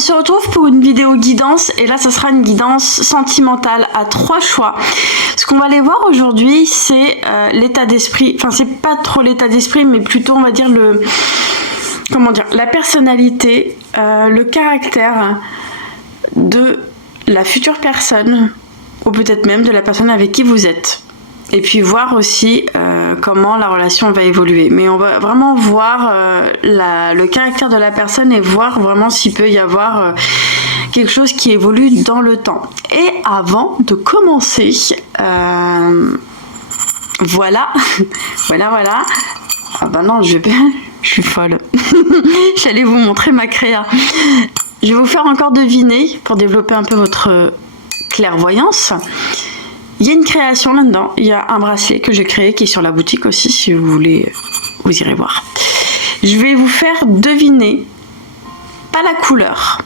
se retrouve pour une vidéo guidance et là ça sera une guidance sentimentale à 3 choix. Ce qu'on va aller voir aujourd'hui c'est l'état d'esprit, enfin c'est pas trop l'état d'esprit mais plutôt on va dire la personnalité, le caractère de la future personne ou peut-être même de la personne avec qui vous êtes. Et puis voir aussi comment la relation va évoluer. Mais on va vraiment voir le caractère de la personne et voir vraiment s'il peut y avoir quelque chose qui évolue dans le temps. Et avant de commencer, voilà. Ah bah non, je suis folle. J'allais vous montrer ma créa. Je vais vous faire encore deviner pour développer un peu votre clairvoyance. Il y a une création là-dedans, il y a un bracelet que j'ai créé qui est sur la boutique aussi, si vous voulez, vous irez voir. Je vais vous faire deviner, pas la couleur,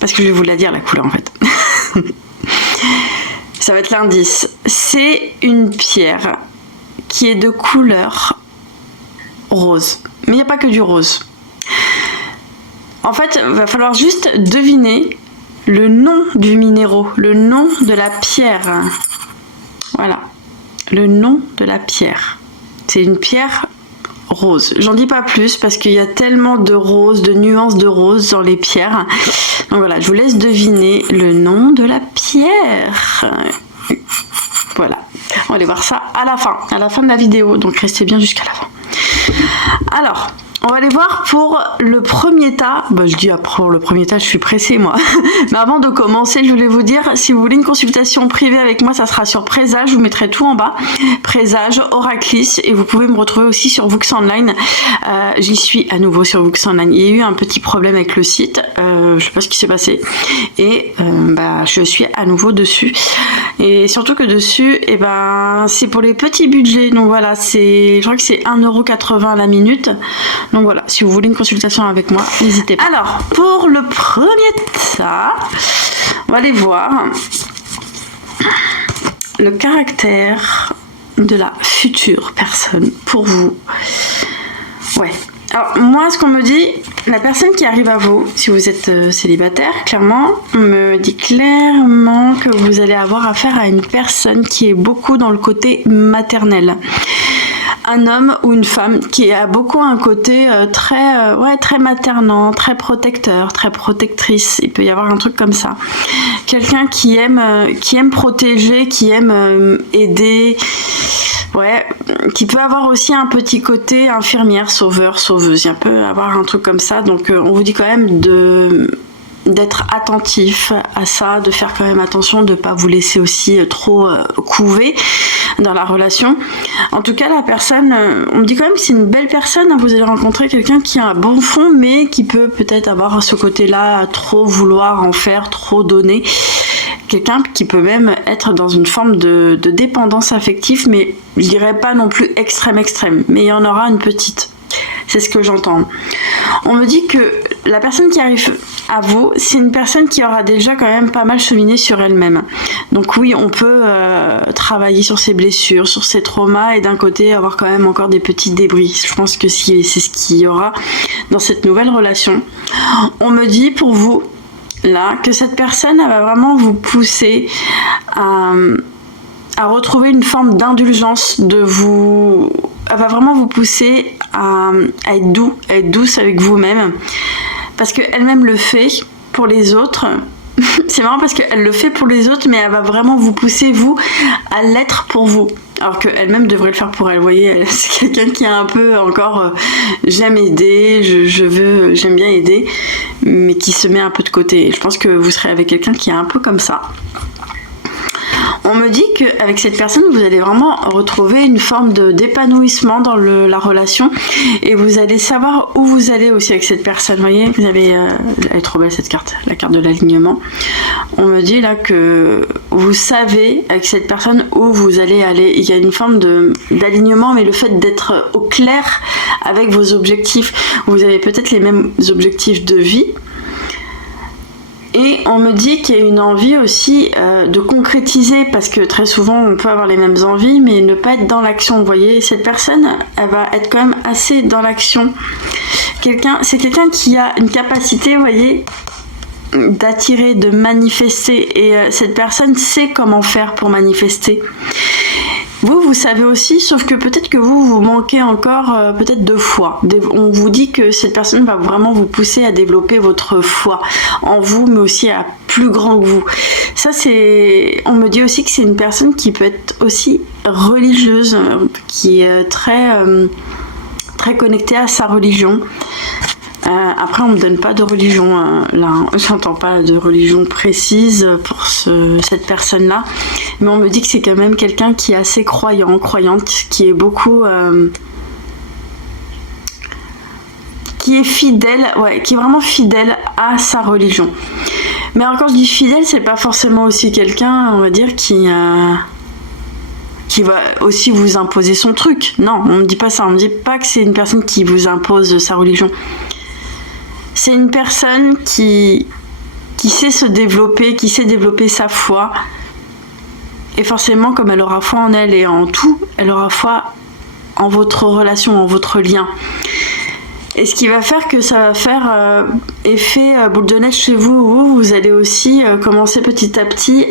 parce que je vais vous la dire la couleur en fait. Ça va être l'indice. C'est une pierre qui est de couleur rose, mais il n'y a pas que du rose. En fait, il va falloir juste deviner le nom du minéraux, le nom de la pierre. Voilà, le nom de la pierre. C'est une pierre rose. J'en dis pas plus parce qu'il y a tellement de rose, de nuances de rose dans les pierres. Donc voilà, je vous laisse deviner le nom de la pierre. Voilà, on va aller voir ça à la fin de la vidéo. Donc restez bien jusqu'à la fin. Alors, on va aller voir pour le premier tas. Bah, je dis pour le premier tas, je suis pressée moi. Mais avant de commencer, je voulais vous dire, si vous voulez une consultation privée avec moi, ça sera sur Présage. Je vous mettrai tout en bas. Présage, Oraclis. Et vous pouvez me retrouver aussi sur Vux Online. J'y suis à nouveau sur Vux Online. Il y a eu un petit problème avec le site. Je sais pas ce qui s'est passé. Et je suis à nouveau dessus. Et surtout que dessus, c'est pour les petits budgets. Donc voilà, je crois que c'est 1,80 € la minute. Donc voilà, si vous voulez une consultation avec moi, n'hésitez pas. Alors, pour le premier tas, on va aller voir le caractère de la future personne pour vous. Ouais. Alors, moi, ce qu'on me dit, la personne qui arrive à vous, si vous êtes célibataire, clairement, on me dit clairement que vous allez avoir affaire à une personne qui est beaucoup dans le côté maternel. Un homme ou une femme qui a beaucoup un côté très maternant, très protecteur, très protectrice. Il peut y avoir un truc comme ça. Quelqu'un qui aime protéger, qui aime aider. Ouais, qui peut avoir aussi un petit côté infirmière, sauveur, sauveuse. Il peut avoir un truc comme ça. Donc on vous dit quand même d'être attentif à ça, de faire quand même attention, de ne pas vous laisser aussi trop couver dans la relation. En tout cas, la personne, on me dit quand même que c'est une belle personne. Vous allez rencontrer quelqu'un qui a un bon fond, mais qui peut peut-être avoir ce côté-là, trop vouloir en faire, trop donner. Quelqu'un qui peut même être dans une forme de dépendance affective, mais je dirais pas non plus extrême, mais il y en aura une petite. C'est ce que j'entends. On me dit que la personne qui arrive à vous, c'est une personne qui aura déjà quand même pas mal cheminé sur elle-même. Donc oui, on peut travailler sur ses blessures, sur ses traumas et d'un côté avoir quand même encore des petits débris. Je pense que c'est ce qu'il y aura dans cette nouvelle relation. On me dit pour vous, là, que cette personne elle va vraiment vous pousser à retrouver une forme d'indulgence de vous. Elle va vraiment vous pousser à être douce avec vous-même, parce qu'elle-même le fait pour les autres. C'est marrant parce qu'elle le fait pour les autres, mais elle va vraiment vous pousser, vous, à l'être pour vous. Alors qu'elle-même devrait le faire pour elle. Vous voyez, c'est quelqu'un qui a un peu encore j'aime aider, j'aime bien aider, mais qui se met un peu de côté. Je pense que vous serez avec quelqu'un qui est un peu comme ça. On me dit qu'avec cette personne, vous allez vraiment retrouver une forme d'épanouissement dans la relation et vous allez savoir où vous allez aussi avec cette personne. Vous voyez, elle est trop belle cette carte, la carte de l'alignement. On me dit là que vous savez avec cette personne où vous allez aller. Il y a une forme d'alignement, mais le fait d'être au clair avec vos objectifs. Vous avez peut-être les mêmes objectifs de vie. Et on me dit qu'il y a une envie aussi de concrétiser, parce que très souvent on peut avoir les mêmes envies mais ne pas être dans l'action. Vous voyez, cette personne, elle va être quand même assez dans l'action. C'est quelqu'un qui a une capacité, vous voyez, d'attirer, de manifester, et cette personne sait comment faire pour manifester. Vous savez aussi, sauf que peut-être que vous manquez encore peut-être de foi. On vous dit que cette personne va vraiment vous pousser à développer votre foi en vous, mais aussi à plus grand que vous. Ça, on me dit aussi que c'est une personne qui peut être aussi religieuse, qui est très connectée à sa religion. Après, on me donne pas de religion là, hein. J'entends pas de religion précise pour cette personne-là, mais on me dit que c'est quand même quelqu'un qui est assez croyante, qui est beaucoup, qui est fidèle, qui est vraiment fidèle à sa religion. Mais alors, quand je dis fidèle, c'est pas forcément aussi quelqu'un, on va dire, qui va aussi vous imposer son truc. Non, on me dit pas ça. On me dit pas que c'est une personne qui vous impose sa religion. C'est une personne qui sait se développer, qui sait développer sa foi. Et forcément, comme elle aura foi en elle et en tout, elle aura foi en votre relation, en votre lien. Et ce qui va faire que ça va faire effet boule de neige chez vous, vous allez aussi commencer petit à petit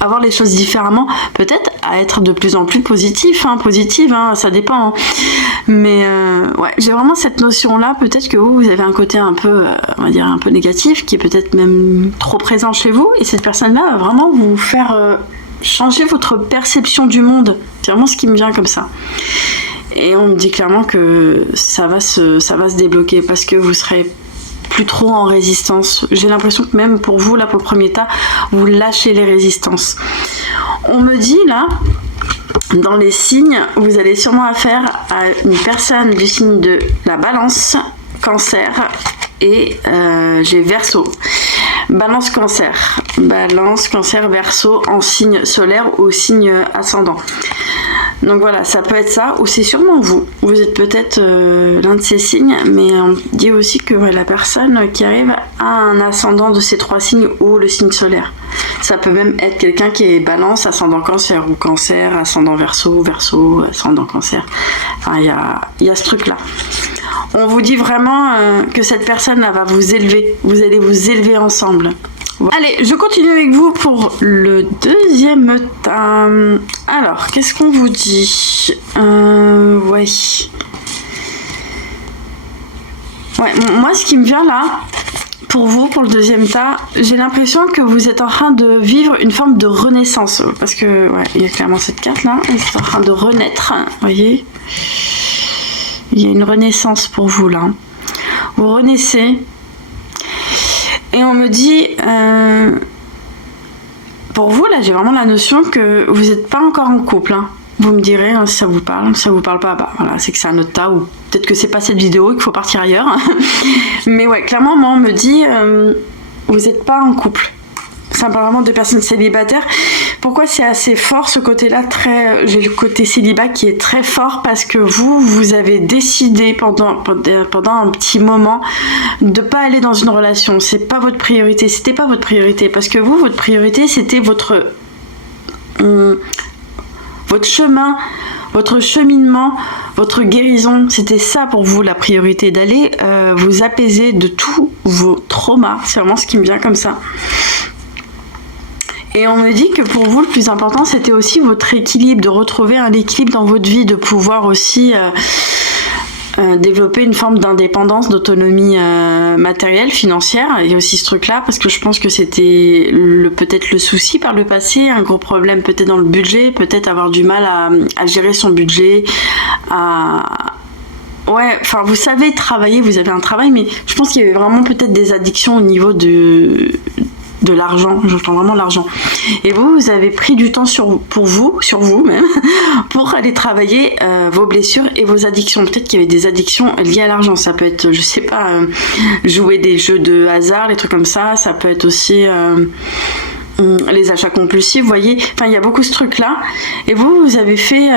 à voir les choses différemment, peut-être à être de plus en plus positive, ça dépend. Mais j'ai vraiment cette notion-là. Peut-être que vous avez un côté un peu, on va dire un peu négatif, qui est peut-être même trop présent chez vous, et cette personne-là va vraiment vous faire changer votre perception du monde. C'est vraiment ce qui me vient comme ça. Et on me dit clairement que ça va se débloquer, parce que vous serez plus trop en résistance. J'ai l'impression que même pour vous, là, pour le premier tas, vous lâchez les résistances. On me dit, là, dans les signes, vous allez sûrement affaire à une personne du signe de la Balance, Cancer et j'ai Verseau. Balance, Cancer, Verseau en signe solaire ou signe ascendant. Donc voilà, ça peut être ça, ou c'est sûrement vous. Vous êtes peut-être l'un de ces signes, mais on dit aussi que la personne qui arrive a un ascendant de ces 3 signes ou le signe solaire. Ça peut même être quelqu'un qui est Balance, ascendant Cancer, ou Cancer, ascendant Verseau, Verseau, ascendant Cancer. Enfin, il y a ce truc-là. On vous dit vraiment que cette personne va vous élever. Vous allez vous élever ensemble. Allez, je continue avec vous pour le deuxième tas. Alors, qu'est-ce qu'on vous dit? Ouais, moi, ce qui me vient là, pour vous, pour le deuxième tas, j'ai l'impression que vous êtes en train de vivre une forme de renaissance. Parce que, il y a clairement cette carte là, vous êtes en train de renaître, vous voyez? Il y a une renaissance pour vous là. Vous renaissez. Et on me dit, pour vous, là, j'ai vraiment la notion que vous n'êtes pas encore en couple. Hein. Vous me direz si ça vous parle. Si ça vous parle pas, voilà, c'est que c'est un autre tas, ou peut-être que c'est pas cette vidéo et qu'il faut partir ailleurs. Mais clairement, moi, on me dit, vous n'êtes pas en couple. Ça parle vraiment de personnes célibataires. Pourquoi c'est assez fort ce côté-là, j'ai le côté célibat qui est très fort, parce que vous avez décidé pendant un petit moment de pas aller dans une relation. C'est pas votre priorité. C'était pas votre priorité, parce que votre priorité, c'était votre chemin, votre cheminement, votre guérison. C'était ça pour vous la priorité, d'aller vous apaiser de tous vos traumas. C'est vraiment ce qui me vient comme ça. Et on me dit que pour vous, le plus important, c'était aussi votre équilibre, de retrouver un équilibre dans votre vie, de pouvoir aussi développer une forme d'indépendance, d'autonomie matérielle, financière. Il y a aussi ce truc-là, parce que je pense que c'était peut-être le souci par le passé, un gros problème peut-être dans le budget, peut-être avoir du mal à gérer son budget, vous savez travailler, vous avez un travail, mais je pense qu'il y avait vraiment peut-être des addictions au niveau de l'argent, j'entends vraiment l'argent. Et vous avez pris du temps sur vous même, pour aller travailler vos blessures et vos addictions. Peut-être qu'il y avait des addictions liées à l'argent. Ça peut être, je sais pas, jouer des jeux de hasard, les trucs comme ça. Ça peut être aussi les achats compulsifs, vous voyez. Enfin, il y a beaucoup ce truc-là. Et vous avez fait...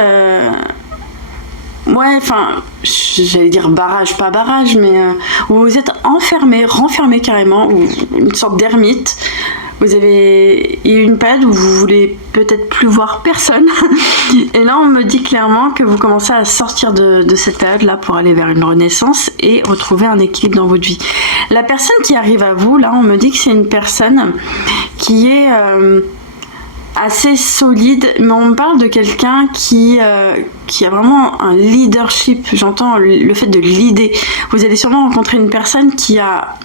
ouais, enfin, j'allais dire barrage, pas barrage, mais où vous êtes enfermé, renfermé carrément, ou une sorte d'ermite. Il y a eu une période où vous voulez peut-être plus voir personne. Et là, on me dit clairement que vous commencez à sortir de cette période-là pour aller vers une renaissance et retrouver un équilibre dans votre vie. La personne qui arrive à vous, là, on me dit que c'est une personne qui est assez solide, mais on me parle de quelqu'un qui a vraiment un leadership. J'entends le fait de leader. Vous allez sûrement rencontrer une personne qui a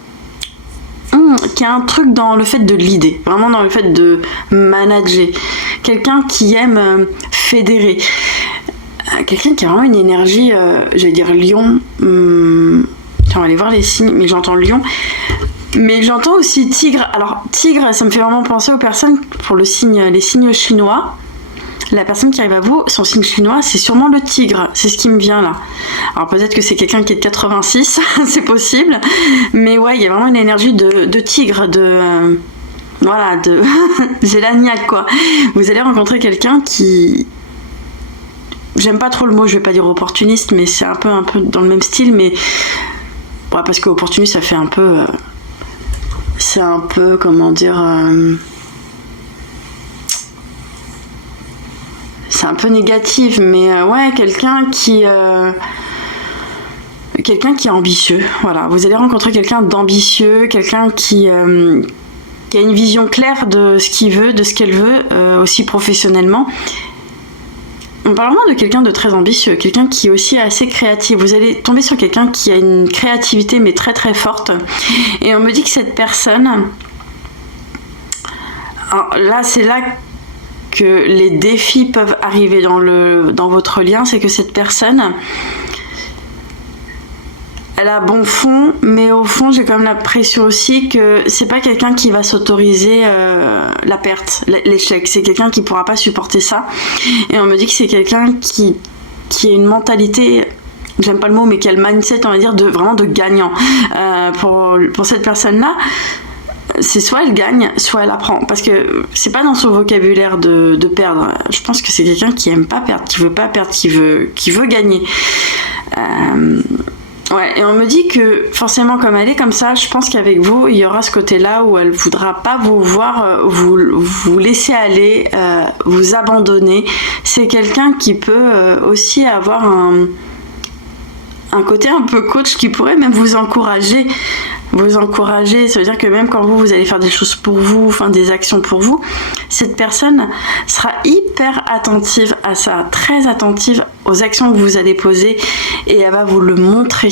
un truc dans le fait de leader, vraiment dans le fait de manager, quelqu'un qui aime fédérer, quelqu'un qui a vraiment une énergie, j'allais dire lion, tiens, on va aller voir les signes, mais j'entends lion, mais j'entends aussi tigre. Alors tigre, ça me fait vraiment penser aux personnes pour les signes chinois. La personne qui arrive à vous, son signe chinois, c'est sûrement le tigre. C'est ce qui me vient là. Alors peut-être que c'est quelqu'un qui est de 86, c'est possible. Mais ouais, il y a vraiment une énergie de tigre, voilà, j'ai la niaque quoi. Vous allez rencontrer quelqu'un qui... J'aime pas trop le mot, je vais pas dire opportuniste, mais c'est un peu dans le même style, mais... Ouais, parce qu'opportuniste, ça fait un peu... C'est un peu, comment dire... C'est un peu négatif, mais ouais, quelqu'un qui est ambitieux. Voilà, vous allez rencontrer quelqu'un d'ambitieux, quelqu'un qui a une vision claire de ce qu'il veut, de ce qu'elle veut, aussi professionnellement. On parle vraiment de quelqu'un de très ambitieux, quelqu'un qui est aussi assez créatif. Vous allez tomber sur quelqu'un qui a une créativité mais très très forte. Et on me dit que cette personne... Alors là, c'est là que les défis peuvent arriver dans votre lien, c'est que cette personne, elle a bon fond, mais au fond j'ai quand même l'impression aussi que c'est pas quelqu'un qui va s'autoriser la perte, l'échec, c'est quelqu'un qui pourra pas supporter ça. Et on me dit que c'est quelqu'un qui a une mentalité, j'aime pas le mot, mais qui a le mindset, on va dire, vraiment de gagnant. Pour cette personne-là, c'est soit elle gagne, soit elle apprend. Parce que c'est pas dans son vocabulaire de perdre. Je pense que c'est quelqu'un qui aime pas perdre, qui veut pas perdre, qui veut gagner. Ouais, et on me dit que forcément, comme elle est comme ça, je pense qu'avec vous, il y aura ce côté-là où elle voudra pas vous voir, vous laisser aller, vous abandonner. C'est quelqu'un qui peut aussi avoir un côté un peu coach qui pourrait même vous encourager. Ça veut dire que même quand vous allez faire des choses pour vous, enfin des actions pour vous, cette personne sera hyper attentive à ça, très attentive aux actions que vous allez poser, et elle va vous le montrer.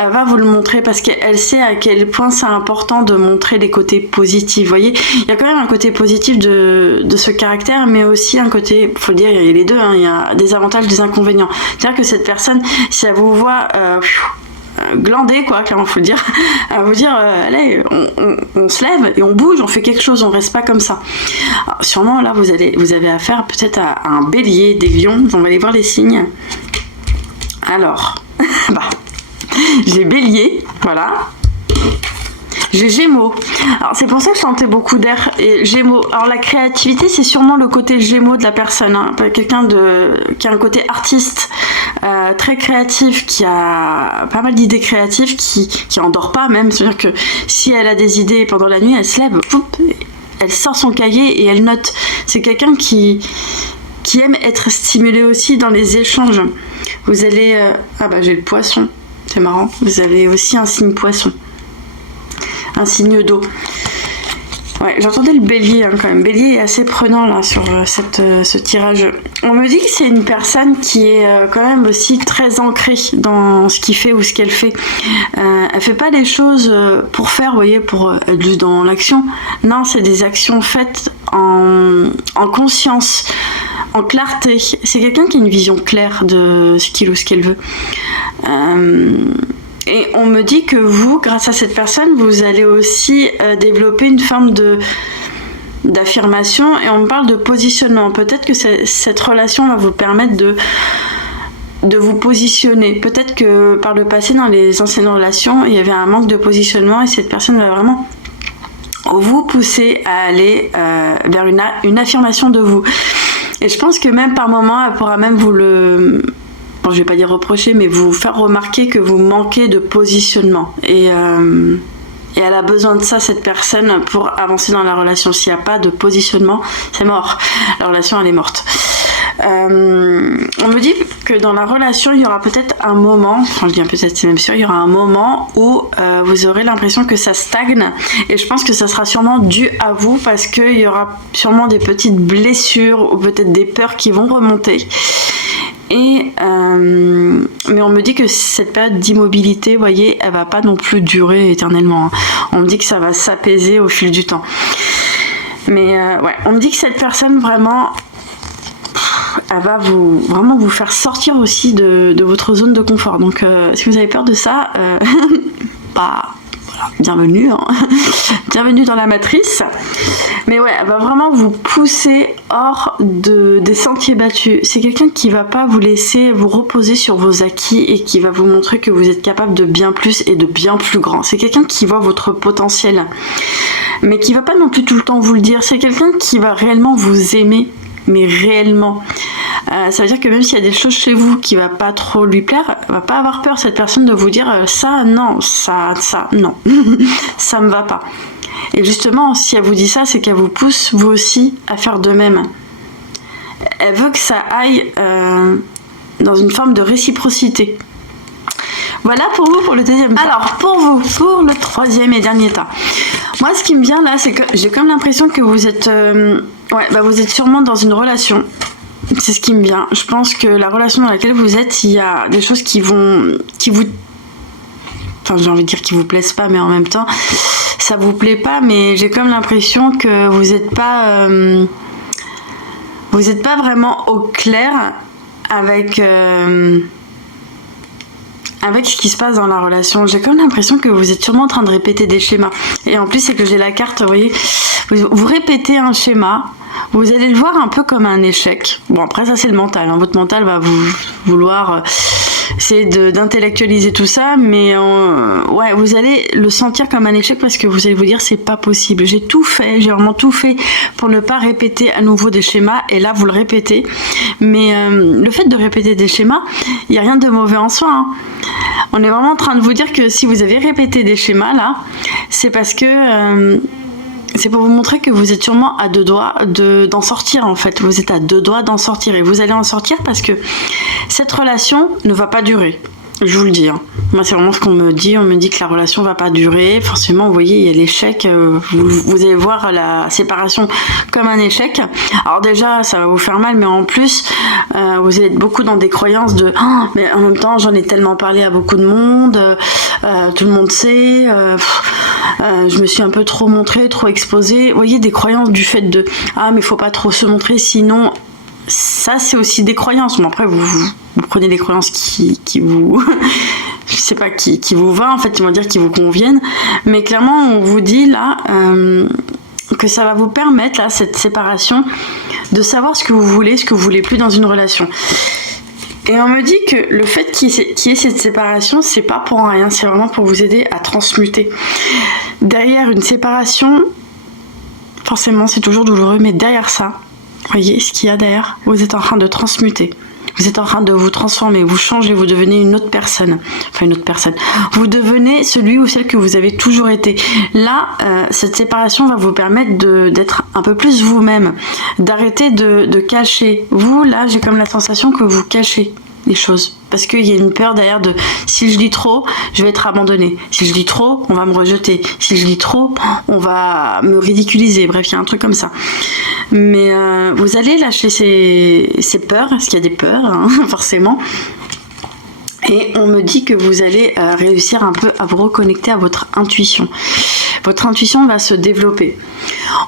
Elle va vous le montrer parce qu'elle sait à quel point c'est important de montrer les côtés positifs. Vous voyez, il y a quand même un côté positif de ce caractère, mais aussi un côté, faut le dire, il y a les deux, hein, il y a des avantages, des inconvénients. C'est-à-dire que cette personne, si elle vous voit... glander quoi, clairement faut le dire, à vous dire allez, on se lève et on bouge, on fait quelque chose, on reste pas comme ça. Alors, sûrement là vous avez affaire peut-être à un bélier, des lions, on va aller voir les signes. Alors j'ai bélier, voilà. J'ai Gémeaux. Alors c'est pour ça que je sentais beaucoup d'air et Gémeaux. Alors la créativité, c'est sûrement le côté Gémeaux de la personne, hein. Quelqu'un qui a un côté artiste, très créatif, qui a pas mal d'idées créatives, qui endort pas même. C'est-à-dire que si elle a des idées pendant la nuit, elle se lève, elle sort son cahier et elle note. C'est quelqu'un qui aime être stimulé aussi dans les échanges. Vous allez... j'ai le poisson. C'est marrant. Vous avez aussi un signe poisson. Un signe d'eau. Ouais, j'entendais le bélier, hein, quand même. Bélier est assez prenant là sur ce tirage. On me dit que c'est une personne qui est quand même aussi très ancrée dans ce qu'il fait ou ce qu'elle fait. Elle fait pas des choses pour faire, vous voyez, pour être juste dans l'action. Non, c'est des actions faites en conscience, en clarté. C'est quelqu'un qui a une vision claire de ce qu'il ou ce qu'elle veut. Et on me dit que vous, grâce à cette personne, vous allez aussi développer une forme d'affirmation, et on me parle de positionnement. Peut-être que cette relation va vous permettre de vous positionner. Peut-être que par le passé, dans les anciennes relations, il y avait un manque de positionnement et cette personne va vraiment vous pousser à aller vers une affirmation de vous. Et je pense que même par moment, elle pourra même vous bon, je vais pas dire reprocher, mais vous faire remarquer que vous manquez de positionnement. Et elle a besoin de ça, cette personne, pour avancer dans la relation. S'il n'y a pas de positionnement, c'est mort. La relation, elle est morte. On me dit que dans la relation, il y aura peut-être un moment, enfin je dis peut-être, c'est même sûr, il y aura un moment où vous aurez l'impression que ça stagne, et je pense que ça sera sûrement dû à vous, parce qu'il y aura sûrement des petites blessures ou peut-être des peurs qui vont remonter. Mais on me dit que cette période d'immobilité, vous voyez, elle va pas non plus durer éternellement. On me dit que ça va s'apaiser au fil du temps. Mais ouais, on me dit que cette personne vraiment, elle va vraiment vous faire sortir aussi de votre zone de confort. Donc si vous avez peur de ça, voilà, bienvenue, hein. Bienvenue dans la matrice. Mais ouais, elle va vraiment vous pousser hors des sentiers battus. C'est quelqu'un qui va pas vous laisser vous reposer sur vos acquis et qui va vous montrer que vous êtes capable de bien plus et de bien plus grand. C'est quelqu'un qui voit votre potentiel, mais qui va pas non plus tout le temps vous le dire. C'est quelqu'un qui va réellement vous aimer, mais réellement. Ça veut dire que même s'il y a des choses chez vous qui va pas trop lui plaire, elle va pas avoir peur, cette personne, de vous dire ça non, ça non, ça me va pas. Et justement, si elle vous dit ça, c'est qu'elle vous pousse vous aussi à faire de même. Elle veut que ça aille dans une forme de réciprocité. Voilà pour vous pour le deuxième tas. Alors pour vous, pour le troisième et dernier tas. Moi, ce qui me vient là, c'est que j'ai comme l'impression que vous êtes, vous êtes sûrement dans une relation. C'est ce qui me vient. Je pense que la relation dans laquelle vous êtes, il y a des choses qui vous, enfin j'ai envie de dire qui vous plaisent pas, mais en même temps, ça vous plaît pas. Mais j'ai comme l'impression que vous n'êtes pas vraiment au clair avec ce qui se passe dans la relation. J'ai comme l'impression que vous êtes sûrement en train de répéter des schémas. Et en plus, c'est que j'ai la carte, vous voyez, vous répétez un schéma, vous allez le voir un peu comme un échec. Bon, après, ça, c'est le mental, hein. Votre mental va vouloir essayer d'intellectualiser tout ça, mais ouais, vous allez le sentir comme un échec parce que vous allez vous dire c'est pas possible. J'ai vraiment tout fait pour ne pas répéter à nouveau des schémas, et là, vous le répétez. Mais le fait de répéter des schémas, il n'y a rien de mauvais en soi, hein. On est vraiment en train de vous dire que si vous avez répété des schémas là, c'est parce que c'est pour vous montrer que vous êtes sûrement à 2 doigts d'en sortir en fait. Vous êtes à 2 doigts d'en sortir, et vous allez en sortir parce que cette relation ne va pas durer. Je vous le dis, hein. Moi, c'est vraiment ce qu'on me dit. On me dit que la relation va pas durer. Forcément, vous voyez, il y a l'échec. Vous allez voir la séparation comme un échec. Alors déjà, ça va vous faire mal, mais en plus, vous allez être beaucoup dans des croyances de oh, mais en même temps, j'en ai tellement parlé à beaucoup de monde. Tout le monde sait. Je me suis un peu trop montrée, trop exposée. Vous voyez, des croyances du fait de ah, mais faut pas trop se montrer, sinon. Ça, c'est aussi des croyances. Bon, après, vous prenez des croyances qui vous... je sais pas, qui vous va, en fait, ils vont dire qui vous conviennent. Mais clairement, on vous dit, là, que ça va vous permettre, là, cette séparation, de savoir ce que vous voulez plus dans une relation. Et on me dit que le fait qu'il y ait cette séparation, c'est pas pour rien, c'est vraiment pour vous aider à transmuter. Derrière une séparation, forcément, c'est toujours douloureux, mais derrière ça, voyez ce qu'il y a derrière. Vous êtes en train de transmuter. Vous êtes en train de vous transformer. Vous changez, vous devenez une autre personne. Enfin, une autre personne. Vous devenez celui ou celle que vous avez toujours été. Là, cette séparation va vous permettre d'être un peu plus vous-même. D'arrêter de cacher. Vous, là, j'ai comme la sensation que vous cachez les choses. Parce qu'il y a une peur derrière de si je dis trop, je vais être abandonnée. Si je dis trop, on va me rejeter. Si je dis trop, on va me ridiculiser. Bref, il y a un truc comme ça. Mais vous allez lâcher ces peurs, parce qu'il y a des peurs, hein, forcément. Et on me dit que vous allez réussir un peu à vous reconnecter à votre intuition. Votre intuition va se développer.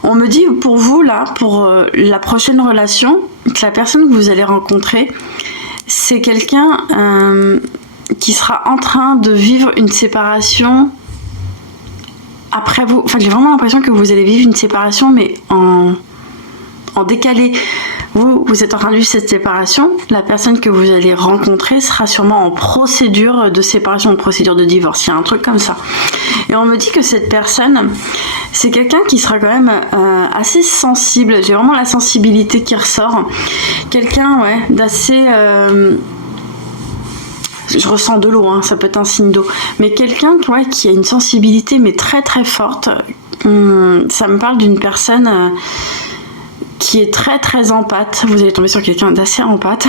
On me dit pour vous, là, pour la prochaine relation, que la personne que vous allez rencontrer, c'est quelqu'un qui sera en train de vivre une séparation après vous. Enfin, j'ai vraiment l'impression que vous allez vivre une séparation, mais en décalé. Vous êtes en train de vivre cette séparation. La personne que vous allez rencontrer sera sûrement en procédure de séparation, en procédure de divorce. Il y a un truc comme ça. Et on me dit que cette personne, c'est quelqu'un qui sera quand même assez sensible. J'ai vraiment la sensibilité qui ressort. Quelqu'un, ouais, d'assez... je ressens de l'eau, hein, ça peut être un signe d'eau. Mais quelqu'un qui a une sensibilité mais très très forte, ça me parle d'une personne qui est très très empathe. Vous allez tomber sur quelqu'un d'assez empathe.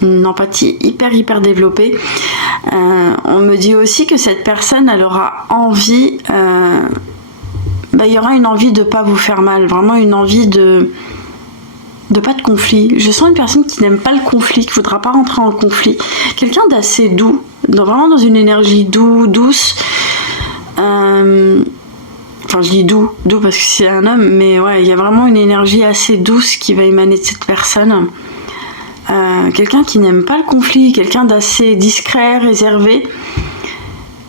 Une empathie hyper développée. On me dit aussi que cette personne, elle aura envie... il y aura une envie de pas vous faire mal. Vraiment une envie de pas de conflit. Je sens une personne qui n'aime pas le conflit, qui voudra pas rentrer en conflit. Quelqu'un d'assez doux, vraiment dans une énergie douce. Enfin, je dis doux parce que c'est un homme, mais ouais, il y a vraiment une énergie assez douce qui va émaner de cette personne. Quelqu'un qui n'aime pas le conflit, quelqu'un d'assez discret, réservé.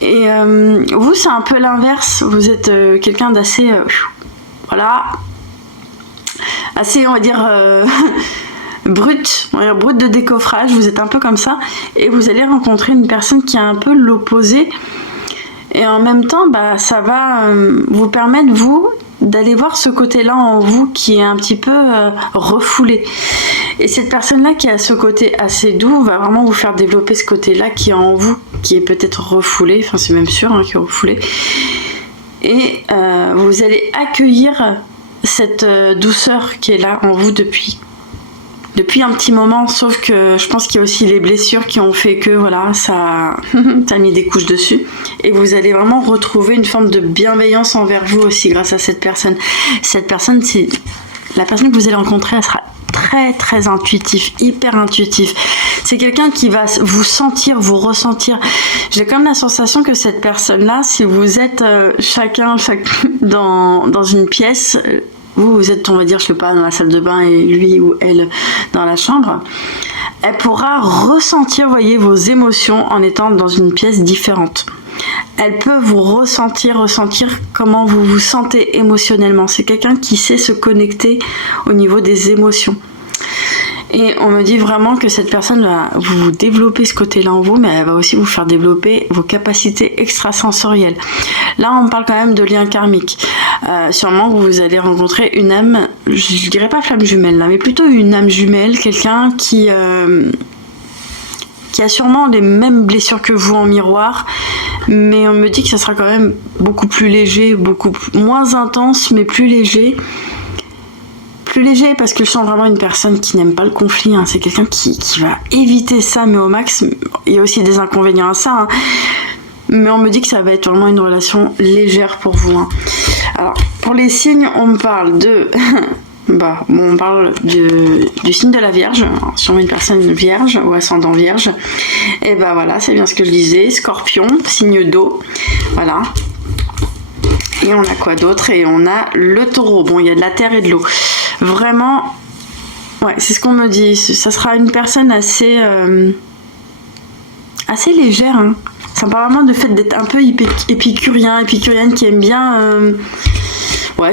Et vous, c'est un peu l'inverse. Vous êtes quelqu'un d'assez... voilà. Assez, on va dire... brut. On va dire brut de décoffrage. Vous êtes un peu comme ça. Et vous allez rencontrer une personne qui a un peu l'opposé. Et en même temps, ça va vous permettre, vous, d'aller voir ce côté-là en vous qui est un petit peu refoulé. Et cette personne-là qui a ce côté assez doux va vraiment vous faire développer ce côté-là qui est en vous, qui est peut-être refoulé, enfin c'est même sûr qui est refoulé. Et vous allez accueillir cette douceur qui est là en vous depuis un petit moment, sauf que je pense qu'il y a aussi les blessures qui ont fait que voilà, ça a mis des couches dessus. Et vous allez vraiment retrouver une forme de bienveillance envers vous aussi grâce à cette personne. Cette personne, c'est la personne que vous allez rencontrer, elle sera très intuitif, hyper intuitif. C'est quelqu'un qui va vous sentir, vous ressentir. J'ai comme la sensation que cette personne-là, si vous êtes chacun dans une pièce, vous êtes, on va dire, je sais pas, dans la salle de bain et lui ou elle dans la chambre, elle pourra ressentir, voyez, vos émotions en étant dans une pièce différente. Elle peut vous ressentir comment vous vous sentez émotionnellement. C'est quelqu'un qui sait se connecter au niveau des émotions. Et on me dit vraiment que cette personne va vous développer ce côté-là en vous, mais elle va aussi vous faire développer vos capacités extrasensorielles. Là, on parle quand même de lien karmique. Sûrement, vous allez rencontrer une âme, je dirais pas flamme jumelle là, mais plutôt une âme jumelle, quelqu'un qui a sûrement les mêmes blessures que vous en miroir, mais on me dit que ça sera quand même beaucoup plus léger, moins intense, mais plus léger. Plus léger parce que je sens vraiment une personne qui n'aime pas le conflit, hein. C'est quelqu'un qui va éviter ça, mais au max. Il y a aussi des inconvénients à ça, hein. Mais on me dit que ça va être vraiment une relation légère pour vous, hein. Alors, pour les signes, on me parle de... on parle du signe de la Vierge, sûrement une personne vierge ou ascendant vierge. Et voilà, c'est bien ce que je disais. Scorpion, signe d'eau, voilà. Et on a quoi d'autre? Et on a le taureau. Bon, il y a de la terre et de l'eau. Vraiment, ouais, c'est ce qu'on me dit. Ça sera une personne assez légère, hein. Ça me parle vraiment de fait d'être un peu épicurienne, qui aime bien...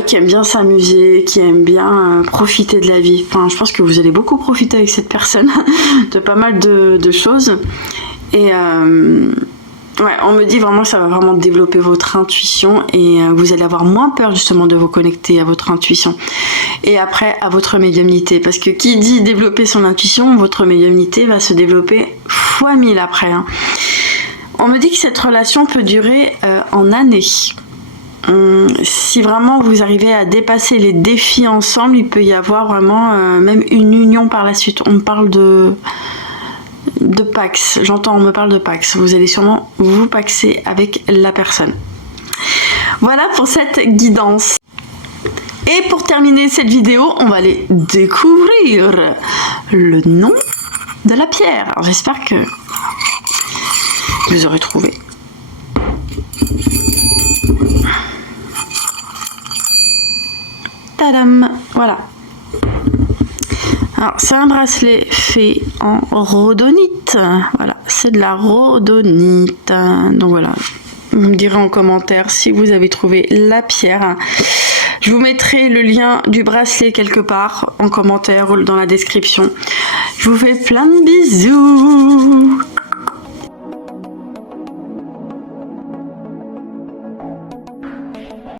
qui aime bien s'amuser, qui aime bien profiter de la vie. Enfin, je pense que vous allez beaucoup profiter avec cette personne de pas mal de choses. Et on me dit vraiment que ça va vraiment développer votre intuition et vous allez avoir moins peur justement de vous connecter à votre intuition. Et après, à votre médiumnité. Parce que qui dit développer son intuition, votre médiumnité va se développer fois 1000 après, hein. On me dit que cette relation peut durer en années. Si vraiment vous arrivez à dépasser les défis ensemble, il peut y avoir vraiment même une union par la suite. On me parle de Pax, on me parle de Pax. Vous allez sûrement vous paxer avec la personne. Voilà pour cette guidance. Et pour terminer cette vidéo, on va aller découvrir le nom de la pierre. Alors j'espère que vous aurez trouvé. Tadam, voilà. Alors c'est un bracelet fait en rhodonite. Voilà, c'est de la rhodonite. Donc voilà, vous me direz en commentaire si vous avez trouvé la pierre. Je vous mettrai le lien du bracelet quelque part en commentaire ou dans la description. Je vous fais plein de bisous.